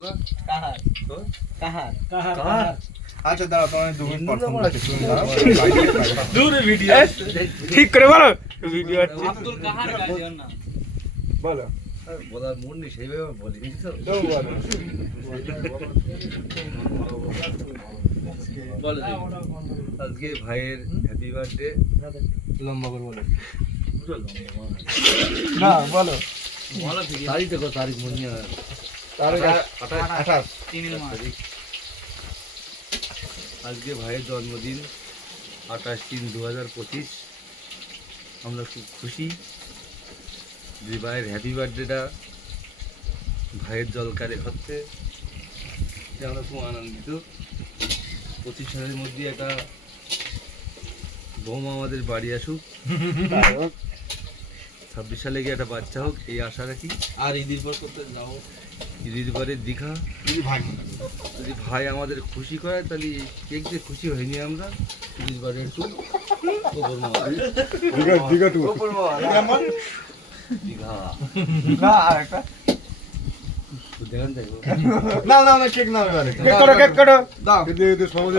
কাহার কাহার কাহার? আচ্ছা দাঁড়াও তোমার 2 মিনিট পর ফোন করছি তুমি দাঁড়াও দূরে ভিডিও ঠিক করে বলো ভিডিও আব্দুল কাহার গার্জিয়ান না বলো বলার মন নেই সেইভাবে বলি বুঝছো দাও বলো বলো আজকে ভাইয়ের হ্যাপি বার্থডে লম্বা করে বলো পুরো লম্বা না বলো তারিখ দেখো তারিখ মনে নেই আর। তারিখ 28 3 মাস আজকে ভাইয়ের জন্মদিন 28/3/2025 আমরা খুব খুশি যে ভাইয়ের হ্যাপি বার্থডেটা ভাইয়ের জলকারে হচ্ছে যে আমরা খুব আনন্দিত 25 সালের মধ্যে একটা বৌমা আমাদের বাড়ি আসুক 26 সালে গিয়ে একটা বাচ্চা হোক এই আশা রাখি। আর ঈদের পর করতে যাও ঈদের পরে দীঘা যদি ভাই যদি ভাই আমাদের খুশি করে তাহলে কেক দিয়ে খুশি হয়নি আমরা ঈদের পরে একটু ওপর মামা দিগা টু কেমন দীঘা না আরেকটা দেখান যাইব না না না কেক না এবারে কেক কাটো দাও কিন্তু সমাজে